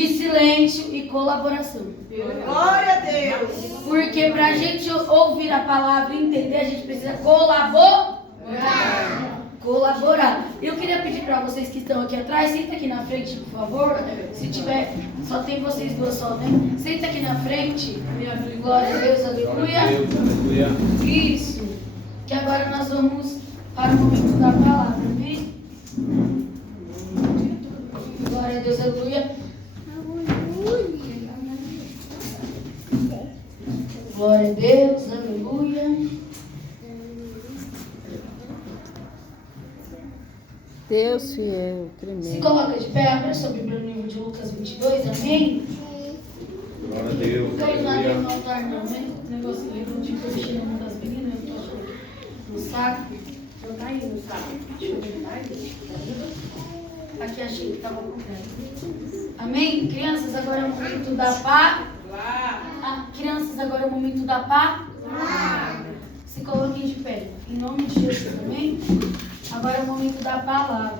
de silêncio e colaboração. Glória a Deus. Porque para a gente ouvir a palavra e entender, a gente precisa colaborar. Eu queria pedir para vocês que estão aqui atrás, senta aqui na frente, por favor. Se tiver, só tem vocês duas só, né? Senta aqui na frente. Glória a Deus, aleluia. Isso. Que agora nós vamos para o momento da palavra, amém? Glória a Deus, aleluia. Glória a Deus, aleluia. Deus fiel, tremendo. Se coloca de pé, abra sua Bíblia no livro de Lucas 22, amém? Glória a Deus. Não caiu nada no altar não, né? O negócio do livro de coisa cheia na mão das meninas, eu tô achando no saco. Não tá aí no saco. Deixa eu ver, tá aí. Aqui achei que estava com pé. Amém? Crianças, agora é o momento da pá. Crianças, agora é o momento da pá. Se coloquem de pé. Em nome de Jesus, amém? Agora é o momento da palavra.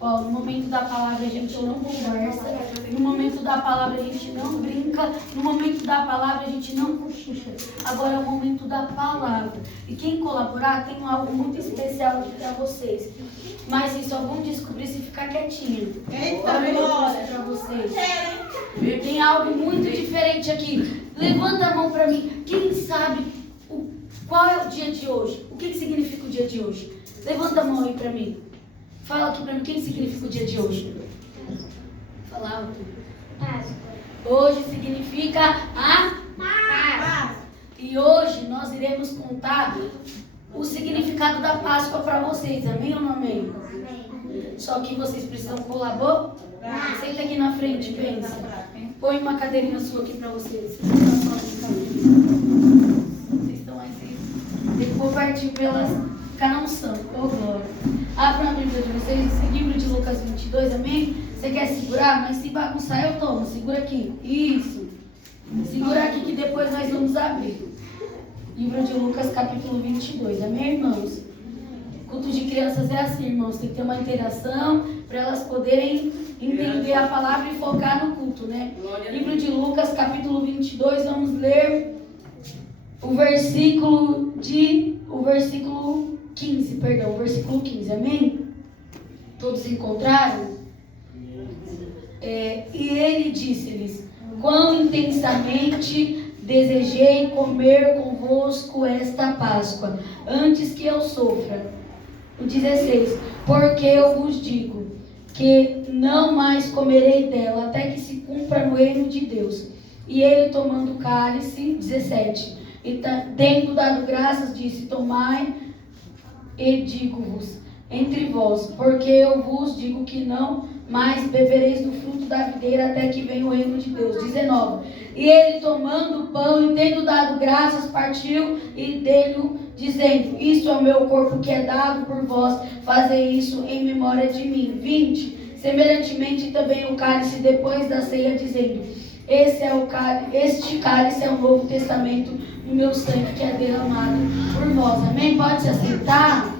Ó, no momento da palavra a gente não conversa. No momento da palavra a gente não brinca. No momento da palavra a gente não cochicha. Agora é o momento da palavra. E quem colaborar tem algo muito especial aqui para vocês. Mas vocês só vão descobrir se ficar quietinho. Eita, Olha eu glória. para vocês. Tem algo muito diferente aqui. Levanta a mão para mim. Quem sabe qual é o dia de hoje? O que significa o dia de hoje? Levanta a mão aí para mim. Fala aqui para mim o que significa o dia de hoje. Fala alto. Hoje significa a paz. E hoje nós iremos contar o significado da Páscoa para vocês. Amém ou não amém? Só que vocês precisam colaborar. Senta aqui na frente, pensa. Põe uma cadeirinha sua aqui para vocês. Vocês estão aí, vocês vou partir pelas canção. Oh, glória. Abra a Bíblia de vocês, esse livro de Lucas 22, amém? Você quer segurar? Mas se bagunçar, eu tomo. Segura aqui. Isso. Segura aqui que depois nós vamos abrir. Livro de Lucas, capítulo 22, amém, irmãos? Culto de crianças é assim, irmãos. Tem que ter uma interação para elas poderem entender a palavra e focar no culto, né? Livro de Lucas, capítulo 22, vamos ler o versículo 15, amém? Todos encontraram? E ele disse-lhes: quão intensamente desejei comer convosco esta Páscoa, antes que eu sofra. O 16, porque eu vos digo que não mais comerei dela, até que se cumpra no reino de Deus. E ele, tomando o cálice, 17, e tendo dado graças, disse: tomai e digo-vos entre vós, porque eu vos digo que não mais bebereis do fruto da videira até que venha o reino de Deus. 19. E ele, tomando o pão e tendo dado graças, partiu e dele, dizendo: isto é o meu corpo que é dado por vós, fazei isso em memória de mim. 20. Semelhantemente também o cálice depois da ceia, dizendo: este cálice é o novo testamento no meu sangue que é derramado por vós. Amém? Pode se assentar?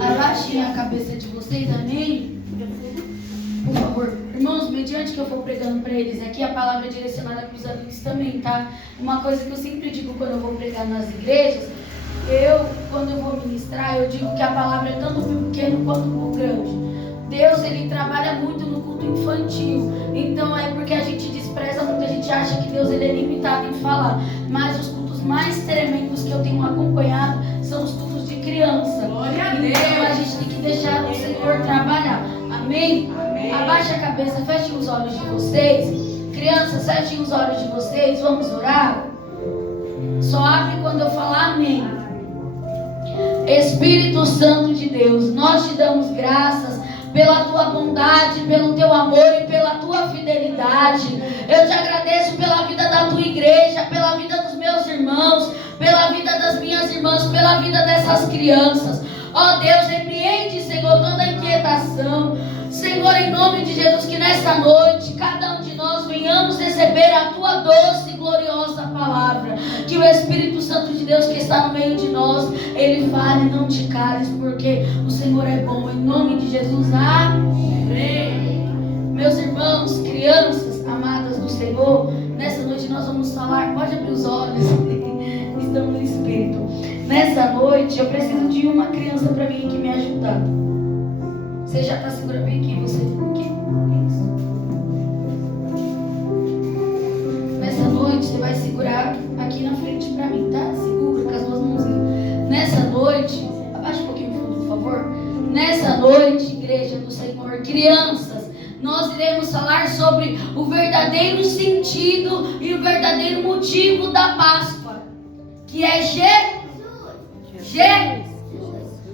Abaixem a cabeça de vocês, amém? Por favor. Irmãos, mediante que eu for pregando para eles aqui, a palavra é direcionada para os adultos também, tá? Uma coisa que eu sempre digo quando eu vou pregar nas igrejas, quando eu vou ministrar, eu digo que a palavra é tanto para o pequeno quanto para o grande. Deus, ele trabalha muito no culto infantil. Então é porque a gente despreza muito, a gente acha que Deus, ele é limitado em falar. Mas os cultos mais tremendos que eu tenho acompanhado são os cultos de criança. Glória a Deus. Então a gente tem que deixar o Senhor trabalhar. Amém? Amém. Abaixa a cabeça, fechem os olhos de vocês. Crianças, fechem os olhos de vocês. Vamos orar? Só abre quando eu falar amém. Espírito Santo de Deus, nós te damos graças pela tua bondade, pelo teu amor e pela tua fidelidade. Eu te agradeço pela vida da tua igreja, pela vida dos meus irmãos, pela vida das minhas irmãs, pela vida dessas crianças. Ó Deus, repreende, Senhor, toda inquietação. Senhor, em nome de Jesus, que nessa noite cada um de nós venhamos receber a tua doce e gloriosa palavra. Que o Espírito Santo de Deus que está no meio de nós, ele fale, não te cales, porque o Senhor é bom. Em nome de Jesus, amém. Meus irmãos, crianças amadas do Senhor, nessa noite nós vamos falar, pode abrir os olhos, estamos no Espírito. Nessa noite eu preciso de uma criança para vir aqui me ajudar. Você já está segurando bem aqui, você aqui. Isso. Nessa noite você vai segurar aqui na frente para mim, tá? Segura com as duas mãozinhas. Nessa noite, abaixa um pouquinho o fundo, por favor. Nessa noite, igreja do Senhor, crianças, nós iremos falar sobre o verdadeiro sentido e o verdadeiro motivo da Páscoa, que é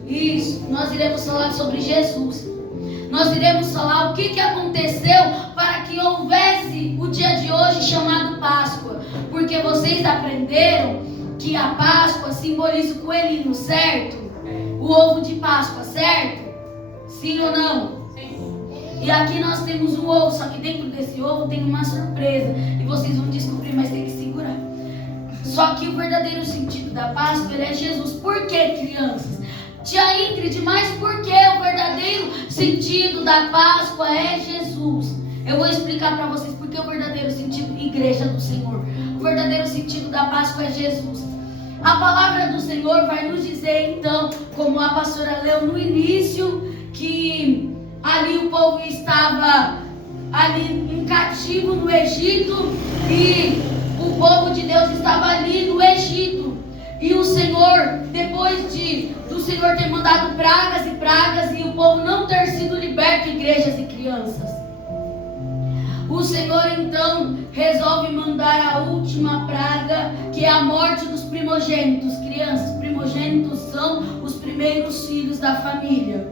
Isso, nós iremos falar sobre Jesus. Nós iremos falar o que aconteceu para que houvesse o dia de hoje chamado Páscoa. Porque vocês aprenderam que a Páscoa simboliza o coelhinho, certo? O ovo de Páscoa, certo? Sim ou não? E aqui nós temos um ovo, só que dentro desse ovo tem uma surpresa. E vocês vão descobrir, mas tem que segurar. Só que o verdadeiro sentido da Páscoa ele é Jesus. Por que, crianças? Tia Ingrid, mas por que o verdadeiro sentido da Páscoa é Jesus? Eu vou explicar para vocês porque o verdadeiro sentido, igreja do Senhor. O verdadeiro sentido da Páscoa é Jesus. A palavra do Senhor vai nos dizer então, como a pastora leu no início, que ali o povo estava ali em cativo no Egito e o povo de Deus estava ali no Egito. E o Senhor, depois do Senhor ter mandado pragas e pragas e o povo não ter sido liberto, igrejas e crianças, o Senhor então resolve mandar a última praga, que é a morte dos primogênitos. Crianças, primogênitos são os primeiros filhos da família,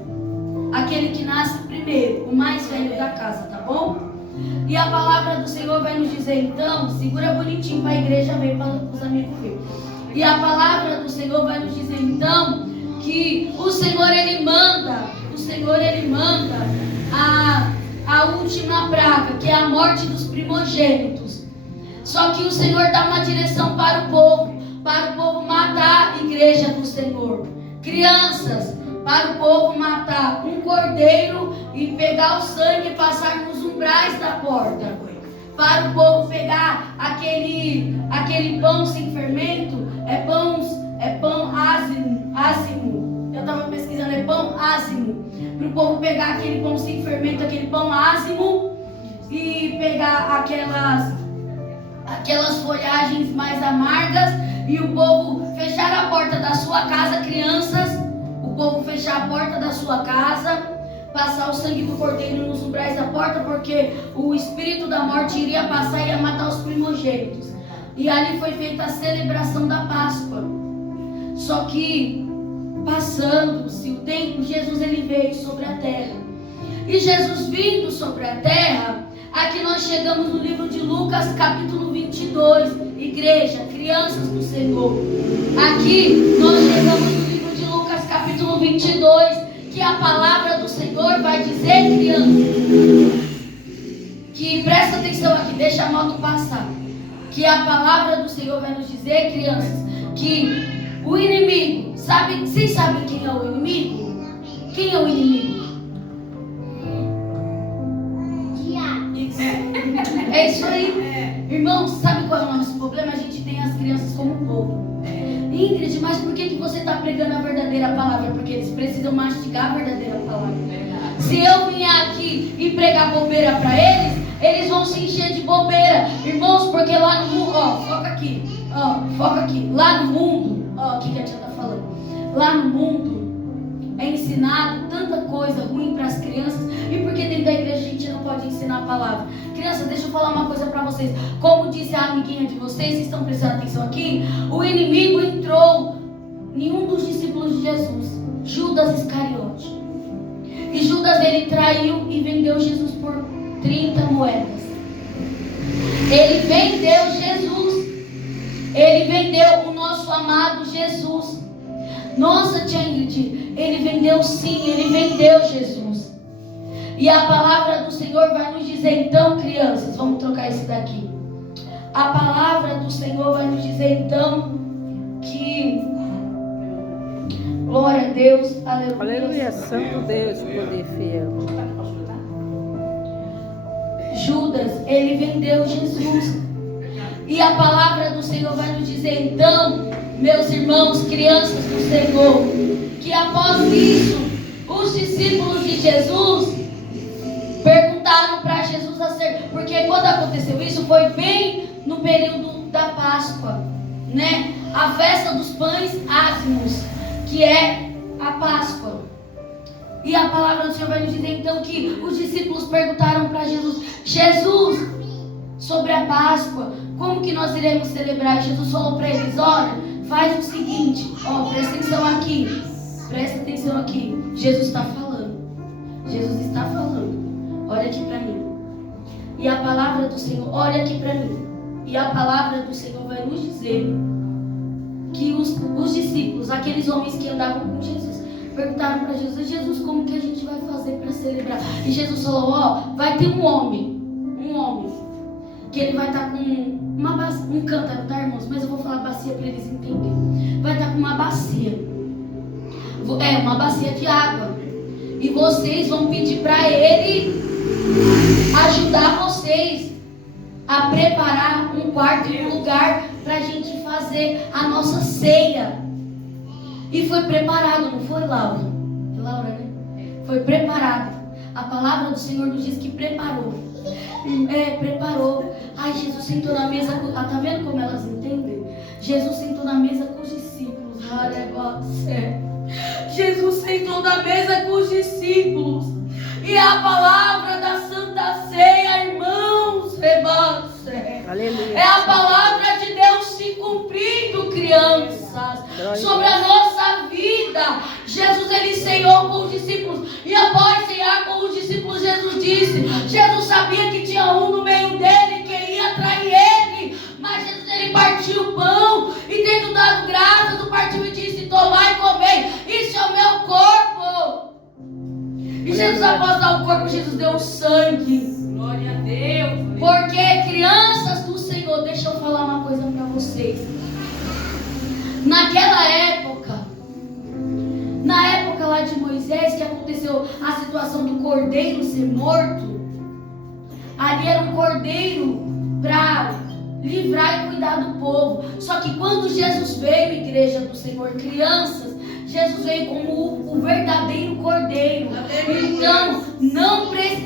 aquele que nasce primeiro, o mais velho da casa, tá bom? E a palavra do Senhor vai nos dizer então, segura bonitinho para a igreja ver, para os amigos ver. E a palavra do Senhor vai nos dizer então que o Senhor ele manda a última praga, que é a morte dos primogênitos. Só que o Senhor dá uma direção para o povo matar a igreja do Senhor. Crianças, para o povo matar um cordeiro e pegar o sangue e passar nos umbrais da porta. Para o povo pegar aquele pão sem fermento, é pão ázimo. Eu estava pesquisando, é pão ázimo. Para o povo pegar aquele pão sem fermento, aquele pão ázimo, e pegar aquelas folhagens mais amargas, e o povo fechar a porta da sua casa, crianças, o povo fechar a porta da sua casa, passar o sangue do cordeiro nos umbrais da porta, porque o espírito da morte iria passar e ia matar os primogênitos. E ali foi feita a celebração da Páscoa. Só que, passando-se o tempo, Jesus ele veio sobre a terra. E Jesus vindo sobre a terra, aqui nós chegamos no livro de Lucas, capítulo 22. Igreja, crianças do Senhor. Aqui nós chegamos no livro de Lucas, capítulo 22, que a palavra do Senhor vai dizer, crianças, que presta atenção aqui, deixa a moto passar. Que a palavra do Senhor vai nos dizer, crianças, que o inimigo, vocês sabem quem é o inimigo? Quem é o inimigo? É isso aí. Irmãos, sabe qual é o nosso problema? A gente tem as crianças como povo. Ingrid, mas por que você está pregando a verdadeira palavra? Porque eles precisam mastigar a verdadeira palavra. Se eu vier aqui e pregar bobeira para eles vão se encher de bobeira. Irmãos, porque lá no mundo, foca aqui. Lá no mundo, o que a tia está falando? Lá no mundo é ensinado tanta coisa ruim para as crianças. E por que dentro da igreja a gente não pode ensinar a palavra? Crianças, deixa eu falar uma coisa para vocês. Como disse a amiguinha de vocês estão prestando atenção aqui? O inimigo entrou em um dos discípulos de Jesus, Judas Iscariote. E Judas ele traiu e vendeu Jesus por 30 moedas. Ele vendeu Jesus. Ele vendeu o nosso amado Jesus. Nossa, tia Ingrid, ele vendeu sim, ele vendeu Jesus. E a palavra do Senhor vai nos dizer então, crianças, vamos trocar esse daqui. A palavra do Senhor vai nos dizer então que, glória a Deus, aleluia. Aleluia, santo Deus, poder fiel. Judas, ele vendeu Jesus. E a palavra do Senhor vai nos dizer, então, meus irmãos, crianças do Senhor, que após isso, os discípulos de Jesus perguntaram para Jesus porque quando aconteceu isso, foi bem no período da Páscoa, né? A festa dos pães ázimos, que é a Páscoa. E a palavra do Senhor vai nos dizer então que os discípulos perguntaram para Jesus, sobre a Páscoa, como que nós iremos celebrar? Jesus falou para eles, olha, faz o seguinte, presta atenção aqui, Jesus está falando, olha aqui para mim, e a palavra do Senhor, olha aqui para mim, e a palavra do Senhor vai nos dizer que os discípulos, aqueles homens que andavam com Jesus, perguntaram para Jesus, como que a gente vai fazer para celebrar? E Jesus falou, vai ter um homem, que ele vai estar com um cântaro, tá, irmãos? Mas eu vou falar bacia para eles entenderem. Vai estar com uma bacia, uma bacia de água, e vocês vão pedir para ele ajudar vocês a preparar um quarto e um lugar para a gente fazer a nossa ceia. E foi preparado, não foi, Laura? Foi Laura, né? Foi preparado. A palavra do Senhor nos diz que preparou. Preparou. Ai, Jesus sentou na mesa. Tá vendo como elas entendem? Jesus sentou na mesa com os discípulos. Jesus sentou na mesa com os discípulos. E a palavra da Santa Ceia, irmãos, Aleluia. é a palavra de Deus se cumprindo, crianças, sobre a nossa vida. Jesus, ele ceiou com os discípulos, e após ceiar com os discípulos, Jesus sabia que tinha um no meio dele que ia trair ele, mas Jesus, ele partiu o pão, e tendo dado graças, o partiu e disse, tomai e comei, isso é o meu corpo. E Jesus, após dar o corpo, Jesus deu o sangue. Glória a Deus. Porque, crianças do Senhor, deixa eu falar uma coisa para vocês. Naquela época, na época lá de Moisés, que aconteceu a situação do cordeiro ser morto, ali era um cordeiro para livrar e cuidar do povo. Só que quando Jesus veio, igreja do Senhor, crianças, Jesus veio como o verdadeiro cordeiro. Então,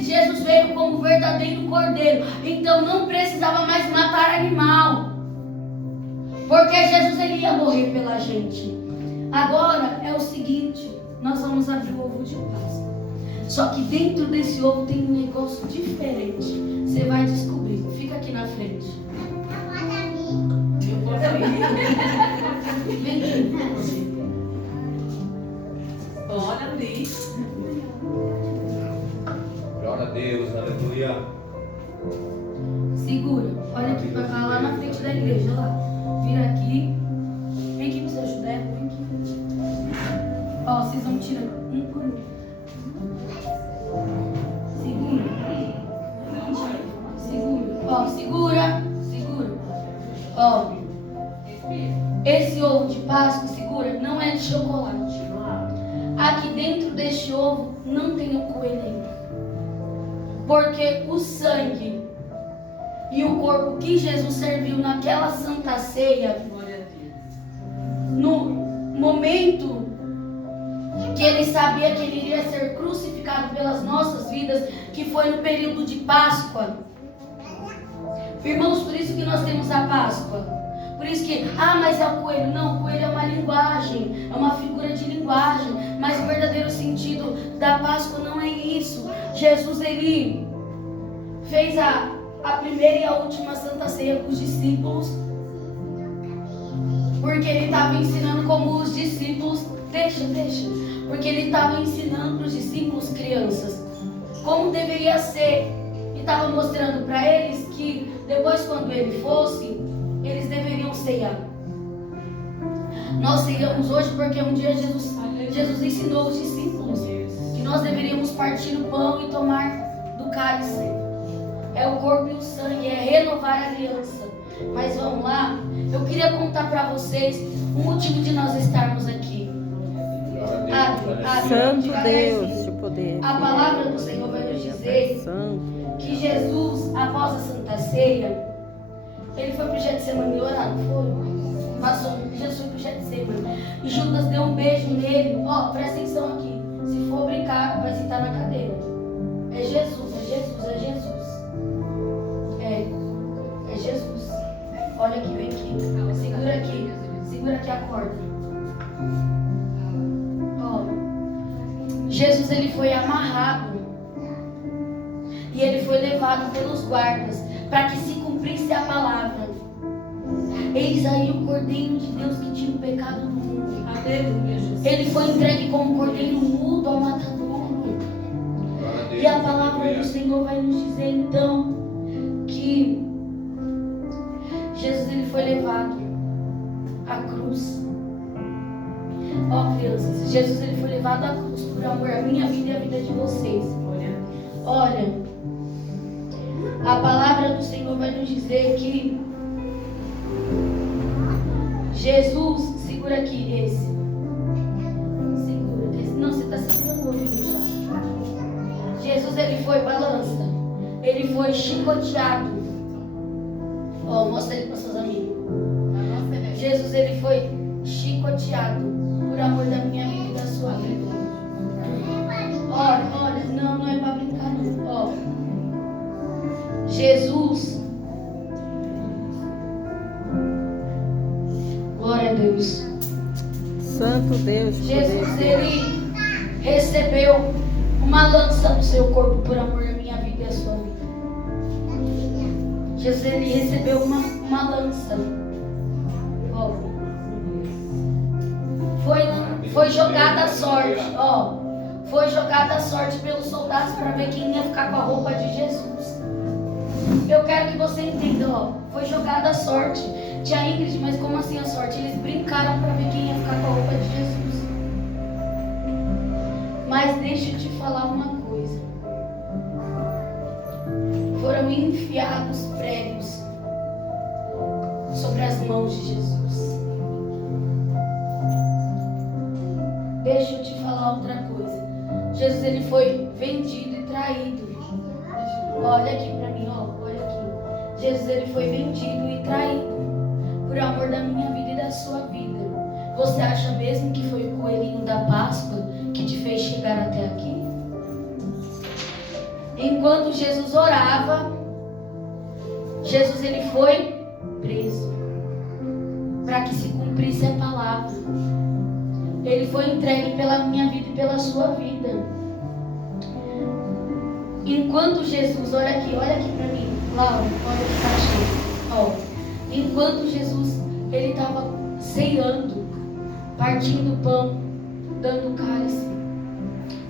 Jesus veio como o verdadeiro cordeiro. Então, não precisava mais matar animal, porque Jesus, ele ia morrer pela gente. Agora é o seguinte, nós vamos abrir o ovo de Páscoa. Só que dentro desse ovo tem um negócio diferente. Você vai descobrir. Fica aqui na frente. Vem aqui. Glória a Deus. Glória a Deus, aleluia. Segura. Olha aqui, vai lá na frente da igreja, lá. Vira aqui. Vem aqui para você ajudar. Vem aqui. Vocês vão tirando um por um. Segura. Esse ovo de Páscoa, segura, não é de chocolate. Aqui dentro deste ovo não tem o coelhinho, porque o sangue e o corpo que Jesus serviu naquela Santa Ceia, no momento que ele sabia que ele iria ser crucificado pelas nossas vidas, que foi no período de Páscoa. Irmãos, por isso que nós temos a Páscoa. Por isso que, mas é o coelho. Não, o coelho é uma linguagem, é uma figura de linguagem. Mas o verdadeiro sentido da Páscoa não é isso. Jesus, ele fez a primeira e a última Santa Ceia com os discípulos, porque ele estava ensinando como os discípulos... Deixa. Porque ele estava ensinando para os discípulos, crianças, como deveria ser. E estava mostrando para eles que depois, quando ele fosse, eles deveriam ceiar. Nós ceiamos hoje porque um dia Jesus ensinou os discípulos que nós deveríamos partir o pão e tomar do cálice. É o corpo e o sangue, é renovar a aliança. Mas vamos lá, eu queria contar para vocês o motivo de nós estarmos aqui. Santo Deus, de poder. A palavra do Senhor vai nos dizer que Jesus, após a Santa Ceia, ele foi para o Getsemane orar, não foi? Passou, Jesus foi para o Getsemane. E Judas deu um beijo nele. Ó, presta atenção aqui. Se for brincar, vai sentar na cadeira. É Jesus, é Jesus, é Jesus. É Jesus. Olha aqui, vem aqui. Segura aqui. Segura aqui a corda. Ó. Jesus, ele foi amarrado. E ele foi levado pelos guardas para que se cumprisse a palavra. Eis aí o Cordeiro de Deus que tira o pecado do mundo. Aleluia, Jesus. Ele foi entregue como cordeiro mudo ao matadouro. E a palavra do Senhor vai nos dizer então que Jesus, ele foi levado à cruz. Ó, crianças, Jesus, ele foi levado à cruz por amor à minha vida e à vida de vocês. Olha, a palavra do Senhor vai nos dizer que Jesus, segura aqui esse. Segura esse. Não, você está segurando o ouvido já. Jesus, ele foi balança. Ele foi chicoteado. Ó, mostra ele para seus amigos. Jesus, ele foi chicoteado por amor da minha vida e da sua vida. Olha, não é para brincar não. Ó, Jesus, glória a Deus. Santo Deus. Jesus, ele recebeu uma lança no seu corpo por amor da minha vida e da sua vida. Jesus, ele recebeu uma lança. Ó. Foi jogada a sorte. Ó. Foi jogada a sorte pelos soldados para ver quem ia ficar com a roupa de Jesus. Eu quero que você entenda, ó. Foi jogada a sorte. Tia Ingrid, mas como assim a sorte? Eles brincaram para ver quem ia ficar com a roupa de Jesus. Mas deixa eu te falar uma coisa. Foram enfiados pregos sobre as mãos de Jesus. Deixa eu te falar outra coisa. Jesus, ele foi vendido e traído. Olha aqui pra mim, ó. Olha aqui. Jesus, ele foi vendido e traído por amor da minha vida e da sua vida. Você acha mesmo que foi o coelhinho da Páscoa que te fez chegar até aqui? Enquanto Jesus orava, Jesus, ele foi preso para que se cumprisse a palavra. Ele foi entregue pela minha vida e pela sua vida. Enquanto Jesus, olha aqui pra mim, Laura, olha o que tá cheio. Ó, enquanto Jesus, ele estava ceando, partindo o pão, dando o cálice,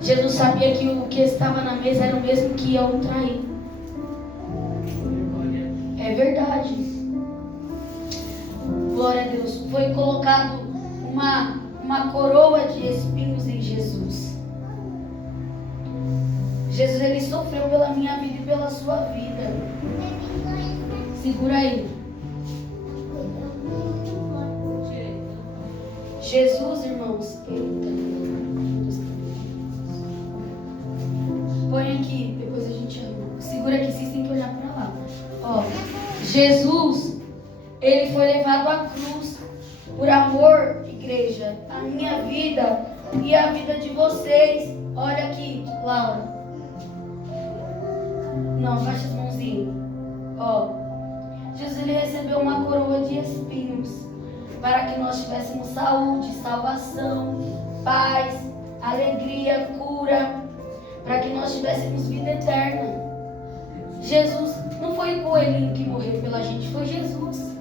Jesus sabia que o que estava na mesa era o mesmo que ia o trair. É verdade. Glória a Deus. Foi colocado uma coroa de espinhos em Jesus. Jesus, ele sofreu pela minha vida e pela sua vida. Segura aí. Jesus, irmãos. Põe aqui, depois a gente anda. Segura aqui, vocês têm que olhar para lá. Ó, Jesus, ele foi levado à cruz por amor, igreja, a minha vida e a vida de vocês. Olha aqui, Laura. Não, baixa as mãozinhas. Ó, Jesus, ele recebeu uma coroa de espinhos para que nós tivéssemos saúde, salvação, paz, alegria, cura, para que nós tivéssemos vida eterna. Jesus, não foi o coelhinho que morreu pela gente, foi Jesus.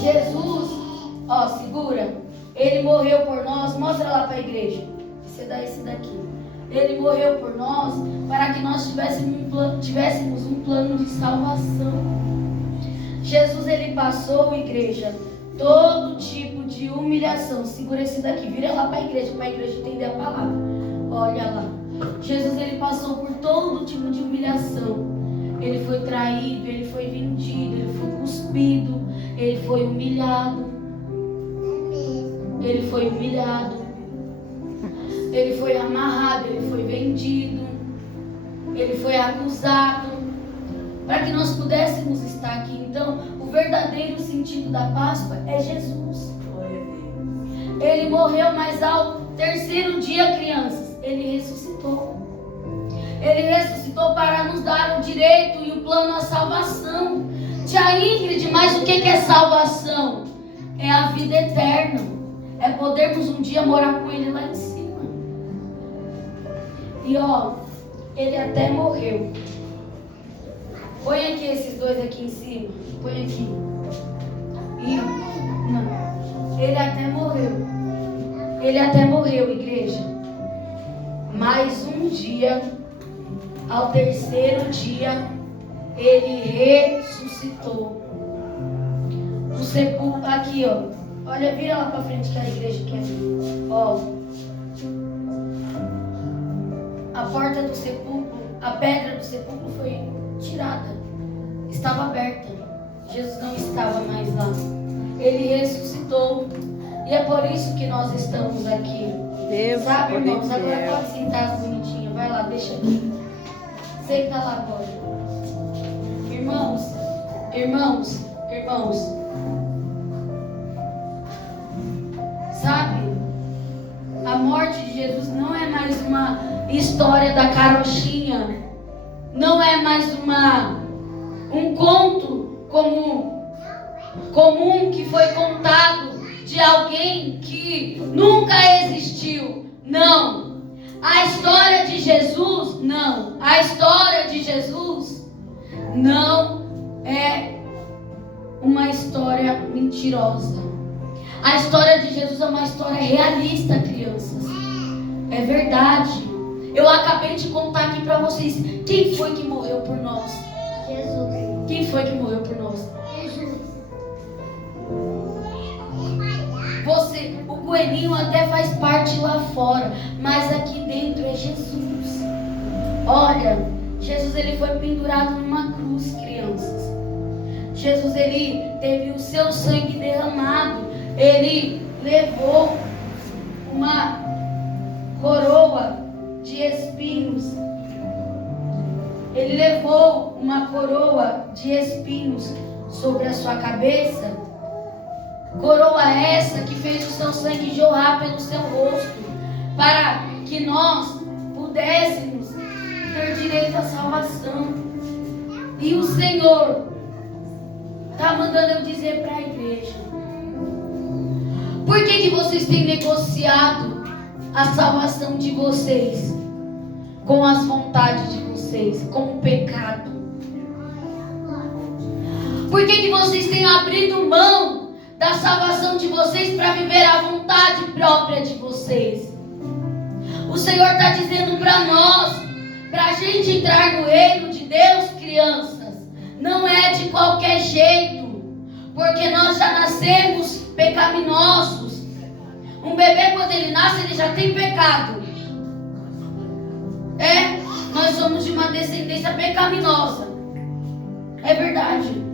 Jesus, ó, segura. Ele morreu por nós. Mostra lá para a igreja. Você dá esse daqui. Ele morreu por nós para que nós tivéssemos um plano de salvação. Jesus, ele passou, igreja, todo tipo de humilhação. Segura esse daqui. Vira lá para a igreja entender a palavra. Olha lá. Jesus, ele passou por todo tipo de humilhação. Ele foi traído, ele foi vendido, ele foi cuspido, ele foi humilhado. Ele foi humilhado. Ele foi amarrado, ele foi vendido. ele foi acusado, para que nós pudéssemos estar aqui. Então, o verdadeiro sentido da Páscoa é Jesus. Ele morreu, mas ao terceiro dia, crianças, ele ressuscitou. Ele ressuscitou para nos dar o direito e o plano à salvação. Tia Ingrid, mas o que é salvação? É a vida eterna. É podermos um dia morar com ele lá em cima. E ó, ele até morreu. Põe aqui esses dois aqui em cima. Põe aqui. Não. Ele até morreu. Ele até morreu, igreja. Mas um dia, ao terceiro dia, ele ressuscitou. O sepulcro, aqui ó. Olha, vira lá pra frente que a igreja quer ver. Ó. A porta do sepulcro, a pedra do sepulcro foi tirada. Estava aberta. Jesus não estava mais lá. Ele ressuscitou. E é por isso que nós estamos aqui. Deus, sabe, irmãos? poder Agora fiel. pode sentar as bonitinhas. Vai lá, deixa aqui. Senta lá agora. Irmãos, irmãos, irmãos. Sabe? A morte de Jesus não é mais uma história da carochinha. Não é mais um conto comum que foi contado de alguém que nunca existiu. Não. A história de Jesus, não. A história de Jesus não é uma história mentirosa. A história de Jesus é uma história realista, crianças. É verdade. Eu acabei de contar aqui para vocês. Quem foi que morreu por nós? Jesus. Quem foi que morreu por nós? Jesus. Você, o coelhinho até faz parte lá fora, mas aqui dentro é Jesus. Olha, Jesus ele foi pendurado numa cruz, crianças. Jesus ele teve o seu sangue derramado. Ele levou uma coroa de espinhos. Ele levou uma coroa de espinhos sobre a sua cabeça. Coroa essa que fez o seu sangue jorrar pelo seu rosto, para que nós pudéssemos ter direito à salvação. E o Senhor está mandando eu dizer para a igreja: por que vocês têm negociado a salvação de vocês com as vontades de vocês, com o pecado? Por que vocês têm abrido mão da salvação de vocês para viver a vontade própria de vocês? O Senhor está dizendo para nós, para a gente entrar no reino de Deus, crianças, não é de qualquer jeito, porque nós já nascemos pecaminosos. Um bebê, quando ele nasce, ele já tem pecado. Nós somos de uma descendência pecaminosa. É verdade.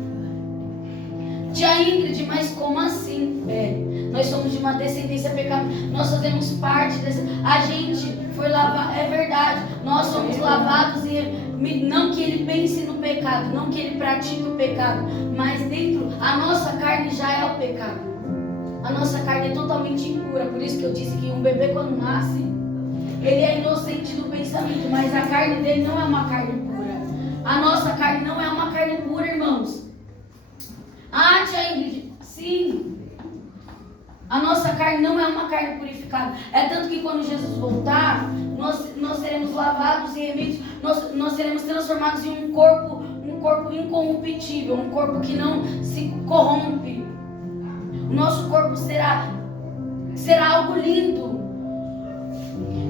Tia Ingrid, mas como assim? Nós somos de uma descendência pecaminosa. Nós fazemos parte dessa. A gente foi lavado. É verdade. Nós somos lavados e não que ele pense no pecado, não que ele pratique o pecado, mas dentro a nossa carne já é o pecado. A nossa carne é totalmente impura. Por isso que eu disse que um bebê quando nasce, ele é inocente do pensamento, mas a carne dele não é uma carne pura. A nossa carne não é uma carne pura, irmãos. Ah, tia Ingrid, sim. A nossa carne não é uma carne purificada. É tanto que quando Jesus voltar, nós seremos lavados e remidos, nós seremos transformados em um corpo incorruptível, um corpo que não se corrompe. O nosso corpo será algo lindo.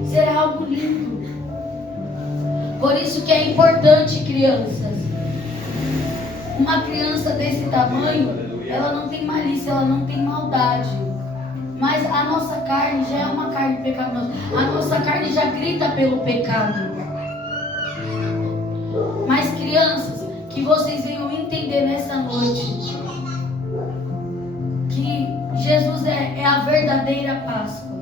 Será algo lindo. Por isso que é importante, crianças. Uma criança desse tamanho, ela não tem malícia, ela não tem maldade. Mas a nossa carne já é uma carne pecaminosa. A nossa carne já grita pelo pecado. Mas crianças, que vocês venham entender nessa noite que Jesus é a verdadeira Páscoa.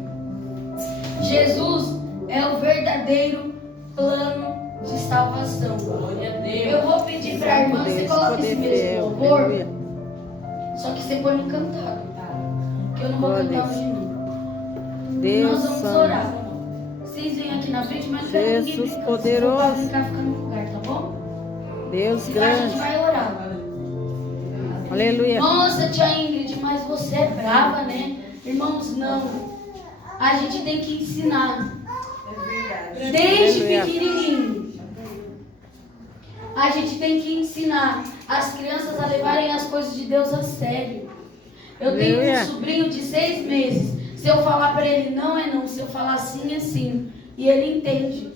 Jesus é o verdadeiro plano de salvação. salvação. Glória a Deus. Eu vou pedir para a irmã, você coloca esse mesmo louvor, só que você põe encantado, que eu não vou cantar hoje não. Deus Nós vamos Santo. orar. Vocês vêm aqui na frente, mas não quero ninguém Jesus brincando. poderoso. Vocês vão ficar no lugar, tá bom? Deus A gente grande. vai orar. Aleluia. Nossa, tia Ingrid, mas você é brava, né? Irmãos, não. A gente tem que ensinar. Desde pequenininho. A gente tem que ensinar as crianças a levarem as coisas de Deus a sério. Eu tenho um sobrinho de 6 meses. Se eu falar para ele não é não, se eu falar sim é sim. E ele entende.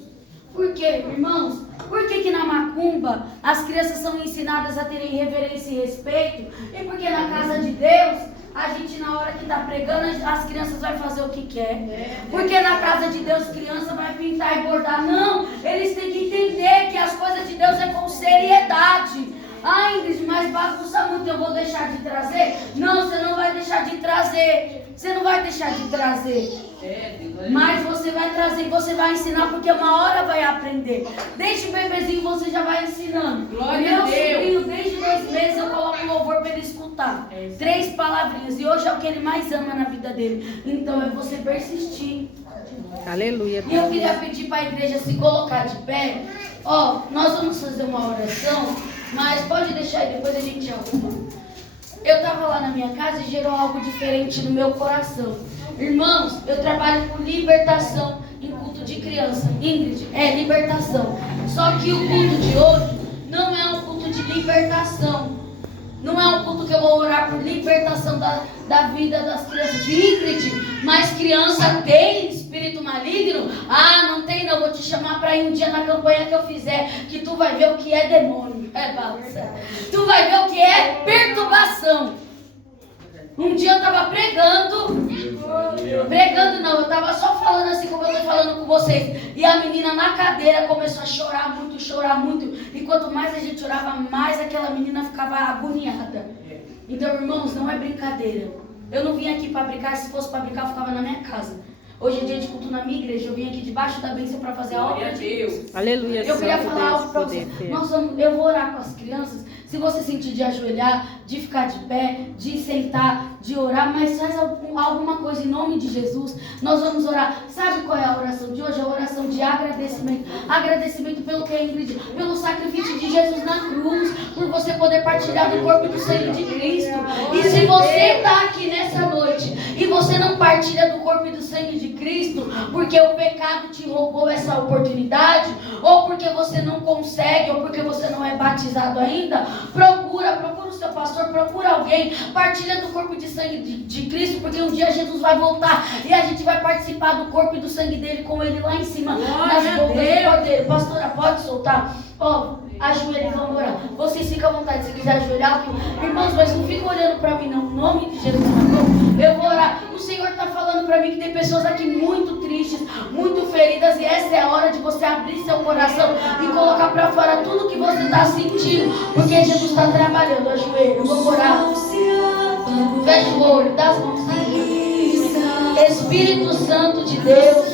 Por quê, irmãos? Por que na macumba as crianças são ensinadas a terem reverência e respeito? E porque na casa de Deus, a gente na hora que está pregando, as crianças vão fazer o que quer? Porque na casa de Deus, criança vai pintar e bordar. Não, eles têm que entender que as coisas de Deus é com seriedade. Ah, Ingrid, mas bagunça muito, eu vou deixar de trazer? Não, você não vai deixar de trazer. Você não vai deixar de trazer. Mas você vai trazer e você vai ensinar, porque uma hora vai aprender. Desde o bebezinho você já vai ensinando. Glória a Deus. Meu sobrinho, desde 2 meses eu coloco louvor para ele escutar. 3 palavrinhas. E hoje é o que ele mais ama na vida dele. Então é você persistir. Aleluia. E eu queria pedir para a igreja se colocar de pé. Ó, nós vamos fazer uma oração, mas pode deixar aí, depois a gente arruma. Eu estava lá na minha casa e gerou algo diferente no meu coração. Irmãos, eu trabalho com libertação em culto de criança. Ingrid, é libertação. Só que o culto de hoje não é um culto de libertação. Não é um culto que eu vou orar por libertação da vida das crianças. Ingrid, mas criança tem espírito maligno? Ah, não tem não. Vou te chamar para ir um dia na campanha que eu fizer, que tu vai ver o que é demônio. É balança. Tu vai ver o que é perturbação. Um dia eu estava pregando não, eu estava só falando assim como eu estou falando com vocês. E a menina na cadeira começou a chorar muito. E quanto mais a gente orava, mais aquela menina ficava agoniada. Então, irmãos, não é brincadeira. Eu não vim aqui para brincar, se fosse para brincar eu ficava na minha casa. Hoje é dia de culto na minha igreja, eu vim aqui debaixo da bênção para fazer a obra de Deus. Aleluia. Eu queria falar algo para vocês. Eu vou orar com as crianças. Se você sentir de ajoelhar, de ficar de pé, de sentar, de orar, mas faz alguma coisa em nome de Jesus. Nós vamos orar. Sabe qual é a oração de hoje? A oração de agradecimento. Agradecimento pelo que, Ingrid? Pelo sacrifício de Jesus na cruz, por você poder partilhar do corpo e do sangue de Cristo. E se você está aqui nessa noite e você não partilha do corpo e do sangue de Cristo, porque o pecado te roubou essa oportunidade, ou porque você não consegue, ou porque você não é batizado ainda, procura o seu pastor, procura alguém, partilha do corpo e de sangue de Cristo, porque um dia Jesus vai voltar e a gente vai participar do corpo e do sangue dele com ele lá em cima, nas bombas do cordeiro. Pastora, pode soltar? Ó, ajoelha e vamos orar. Vocês ficam à vontade, se quiser ajoelhar, irmãos, mas não fica olhando para mim não, em nome de Jesus, eu vou orar. O Senhor está falando para mim que tem pessoas aqui muito tristes, muito feridas, e essa é a hora de você abrir seu coração e colocar para fora tudo que você está sentindo, porque Jesus está trabalhando. Ajoelha, vamos orar. Fecha o olho, dá as mãos. Espírito Santo de Deus,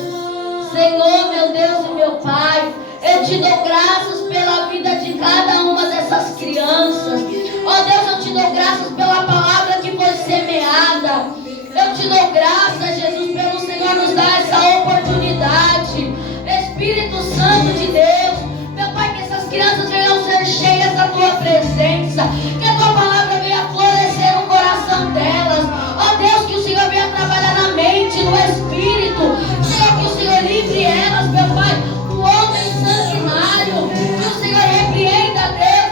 Senhor, meu Deus e meu Pai, eu te dou graças pela vida de cada uma dessas crianças. Ó Deus, eu te dou graças pela palavra que foi semeada. Eu te dou graças, Jesus, pelo Senhor nos dar essa oportunidade. Espírito Santo de Deus, meu Pai, que essas crianças venham ser cheias da Tua presença, que a Tua palavra venha florescer no coração delas. Ó Deus, que o Senhor venha trabalhar na mente, no espírito. Senhor, que o Senhor livre elas, meu Pai, do homem sanguinário. Que o Senhor repreenda, Deus,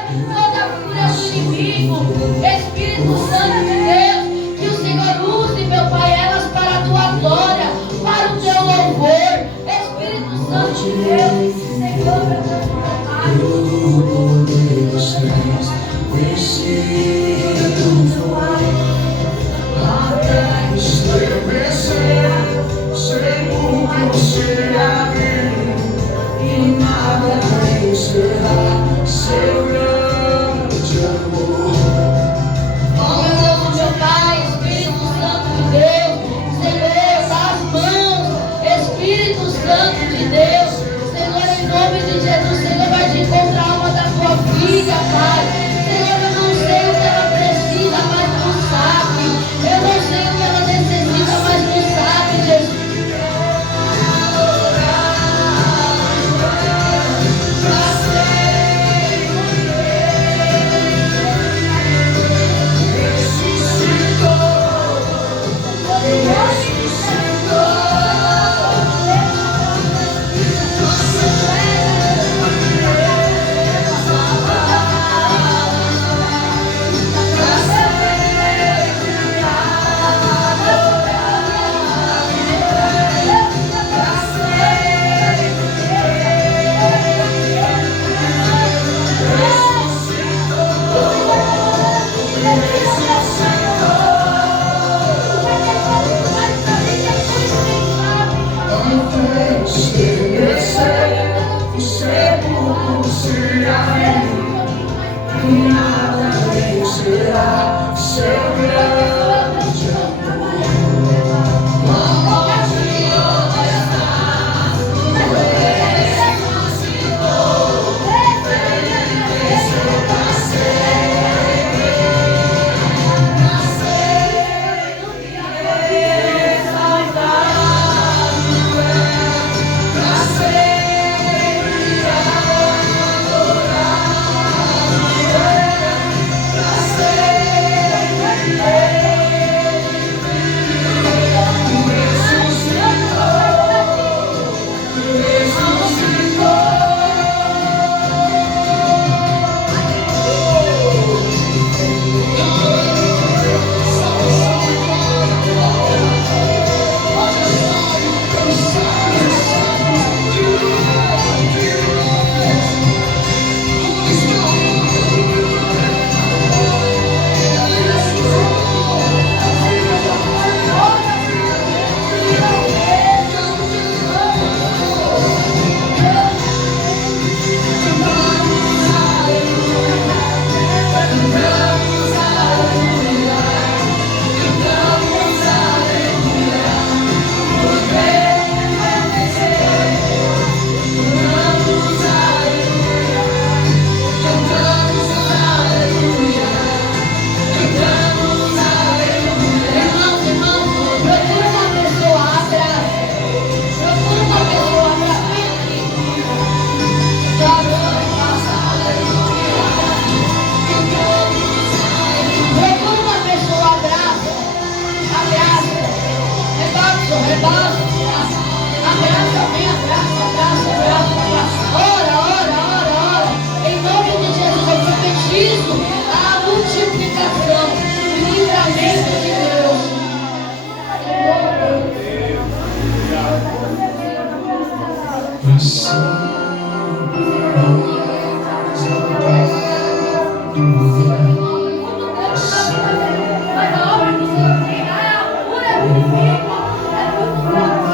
Mas a obra que o Senhor tem é a cura, é o inimigo, é muito grande.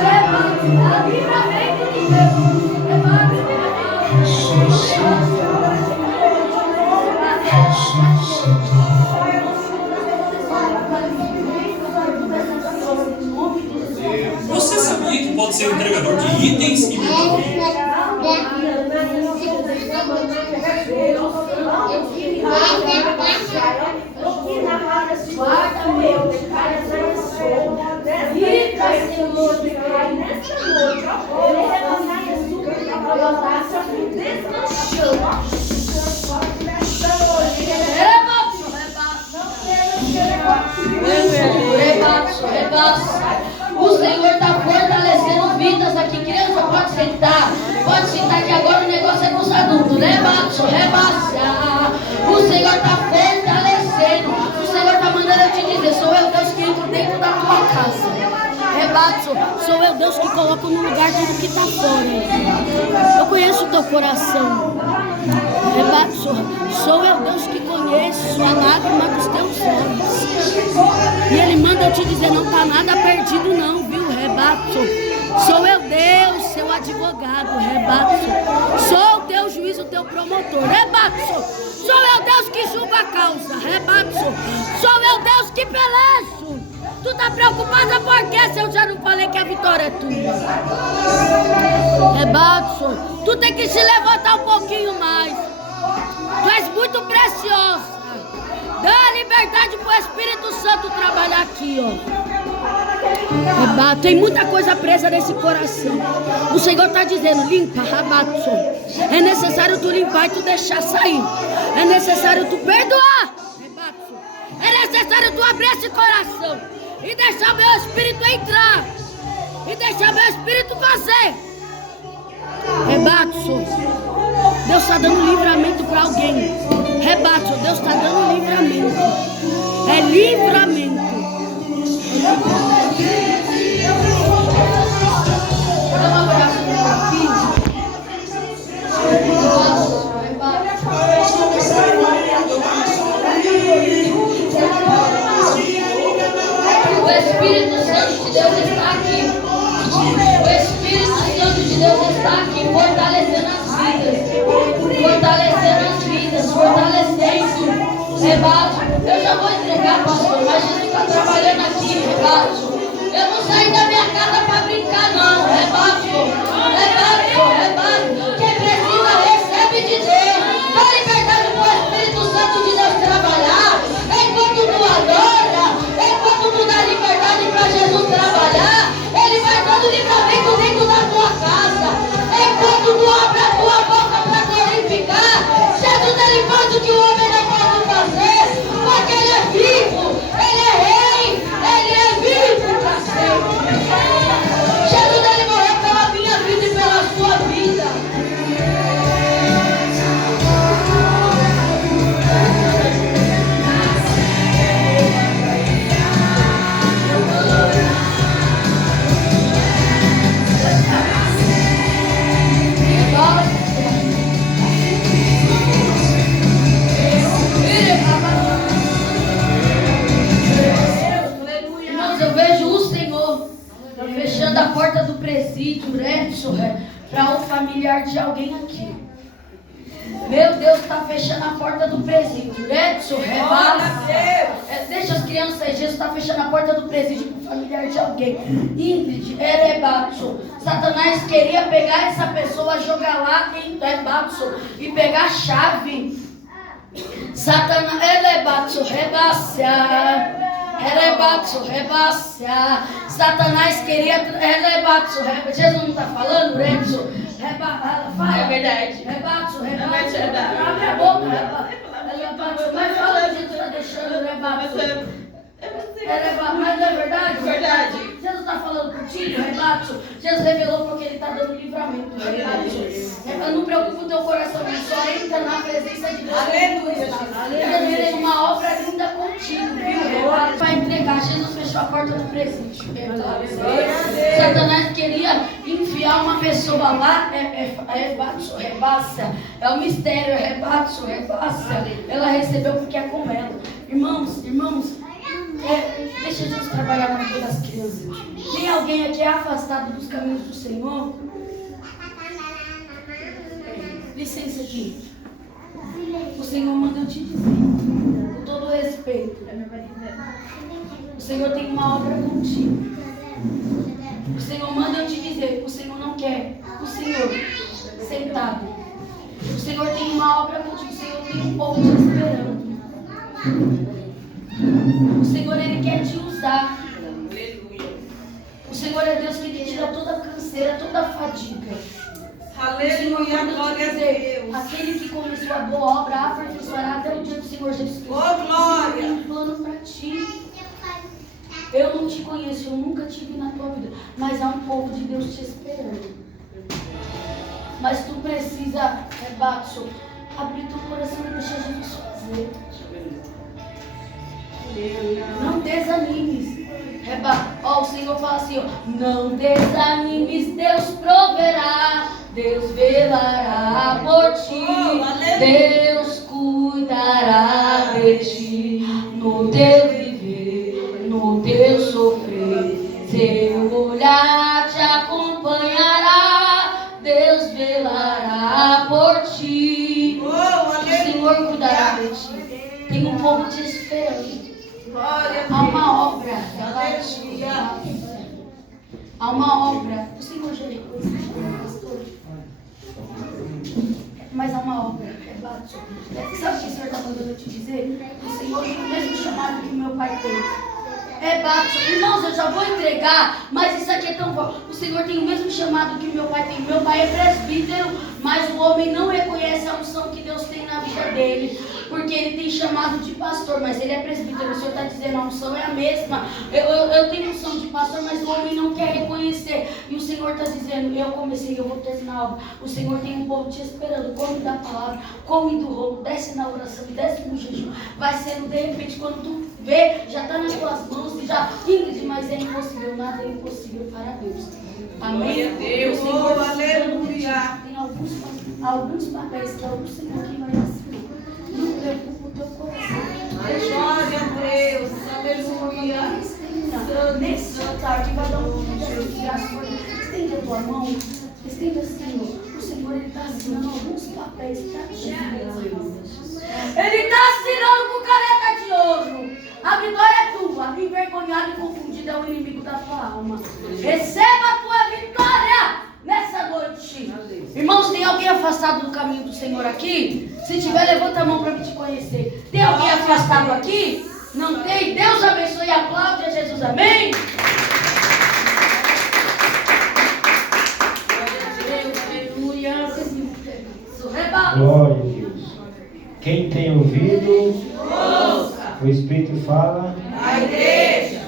É a livramento de Deus. Você sabia que pode ser um entregador de itens e mercadorias? O Senhor está fortalecendo vidas aqui. Criança, pode sentar. Pode sentar que agora o negócio é com os adultos. Rebaixo. O Senhor está fortalecendo. O Senhor está mandando eu te dizer: sou eu Deus que entro dentro da tua casa. Rebaixo. Sou eu Deus que coloco no lugar tudo que está fora. Eu conheço o teu coração. Rebaixo. Sou eu Deus que conheço a lágrima dos teus olhos. E Ele manda eu te dizer: não está nada perdido não, viu? Rebaixo. Sou eu Deus, seu advogado. Rebaixo. Sou o teu juiz, o teu promotor. Rebaixo. Sou eu Deus que julga a causa. Rebaixo. Sou eu Deus que pelejo. Tu tá preocupada por quê se eu já não falei que a vitória é tua? Rebaixo. Tu tem que se levantar um pouquinho mais. Tu és muito preciosa. Dá a liberdade pro Espírito Santo trabalhar aqui, ó. Tem muita coisa presa nesse coração. O Senhor está dizendo: limpa, rabato. É necessário tu limpar e tu deixar sair. É necessário tu perdoar. É necessário tu abrir esse coração e deixar meu espírito entrar. E deixar meu espírito fazer. Rebato. Deus está dando livramento para alguém. Rebato. Deus está dando livramento. É livramento. Dá um abraço no meu filho. O Espírito Santo de Deus está aqui. O Espírito Santo de Deus está aqui, fortalecendo as vidas. Fortalecendo as vidas. Fortalecendo. Rebato. Eu já vou entregar, pastor, mas Jesus está trabalhando aqui, rebato. Eu não saí da minha casa para brincar, não. Rebato. Quem precisa recebe de Deus. Dá liberdade para o Espírito Santo de Deus trabalhar. Enquanto tu adora, enquanto tu dá liberdade para Jesus trabalhar, Ele vai dando livramento dentro da tua casa. Enquanto tu abre a tua boca para glorificar, Jesus Ele faz o que o homem não pode fazer, porque Ele é vivo, Ele é rei, Ele é vivo para sempre. Jesus Ele morreu pela minha vida e pela sua vida. Irmãos, eu vejo o Senhor fechando a porta do presídio, para um familiar de alguém aqui. Meu Deus, está fechando a porta do presídio. Deixa as crianças aí. Jesus está fechando a porta do presídio para o familiar de alguém. Ingrid, Satanás queria pegar essa pessoa, jogar lá em Erebatsu e pegar a chave. Satanás, Satanás queria. Jesus não está falando, Renzo? É verdade. Abre a boca, vai falando, Jesus está deixando, mas não é verdade? Verdade. Jesus está falando contigo, Jesus revelou porque Ele está dando livramento, Não preocupa o teu coração, só entra na presença de Deus. Aleluia. Ele tem uma obra linda contigo, viu? Vai entregar. Mas Jesus fechou a porta do presídio. Satanás queria enfiar uma pessoa lá, rebaça. É o mistério, rebaço, rebaça. Ela recebeu porque é com ela. Irmãos, deixa Jesus trabalhar na vida das crianças. Tem alguém aqui afastado dos caminhos do Senhor? Licença aqui. O Senhor manda eu te dizer, com todo respeito, o Senhor tem uma obra contigo. O Senhor manda eu te dizer, o Senhor não quer o Senhor sentado. O Senhor tem uma obra contigo, o Senhor tem um povo te esperando. O Senhor, Ele quer te usar. O Senhor é Deus que te tira toda a canseira, toda a fadiga. Aleluia, glória a Deus. Aquele que começou a boa obra aperfeiçoará até o dia do Senhor Jesus Cristo. Oh, glória. Tem um plano para ti. Eu não te conheço, eu nunca te vi na tua vida, mas há um povo de Deus te esperando. Mas tu precisa, Rebaixo, abrir teu coração e deixar Jesus fazer. Não desanimes. O Senhor fala assim, ó, não desanimes, Deus proverá, Deus velará por ti, Deus cuidará de ti, no teu viver, no teu sofrer, seu olhar te acompanhará, Deus velará por ti, o Senhor cuidará de ti. Tem um povo te esperando. Há uma obra. Há uma obra. O Senhor já reconhece, pastor. Mas há uma obra. Sabe o que o Senhor está mandando eu te dizer? O Senhor tem o mesmo chamado que o meu pai tem. Irmãos, eu já vou entregar, mas isso aqui é tão forte. O Senhor tem o mesmo chamado que o meu pai tem. Meu pai é presbítero, mas o homem não reconhece a unção que Deus tem na vida dele. Porque ele tem chamado de pastor, mas ele é presbítero. O Senhor está dizendo, a unção é a mesma. Eu tenho unção de pastor, mas o homem não quer reconhecer. E o Senhor está dizendo, eu comecei, eu vou terminar a obra. O Senhor tem um povo te esperando. Come da palavra, come do rolo, desce na oração, desce no jejum. Vai sendo, de repente, quando tu vê, já está nas tuas mãos, já Ingrid, mas é impossível, nada é impossível para Deus. Amém? Deus, o Senhor aleluia. Tem alguns papéis que é o Senhor que vai assinar. Não preocupa o teu coração. Glória a Deus, aleluia. Nessa tarde vai dar um pouco de graça. Estende a tua mão, estende assim, ó. O Senhor, Ele está assinando alguns papéis para ti. Ele está assinando com caneta de ouro. A vitória é tua. Envergonhado e confundido é o inimigo da tua alma. Receba a tua vitória nessa noite. Irmãos, tem alguém afastado do caminho do Senhor aqui? Se tiver, levanta a mão para me te conhecer. Tem alguém afastado aqui? Não tem? Deus abençoe a Cláudia, Jesus, amém? Aleluia. Glória a Deus. Quem tem ouvido, ouça. O Espírito fala. A igreja.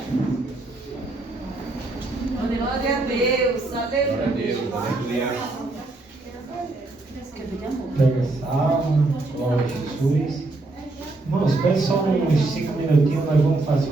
Glória a Deus, aleluia. Pega essa alma. Glória a Jesus. Irmãos, espere só uns 5 minutinhos, nós vamos fazer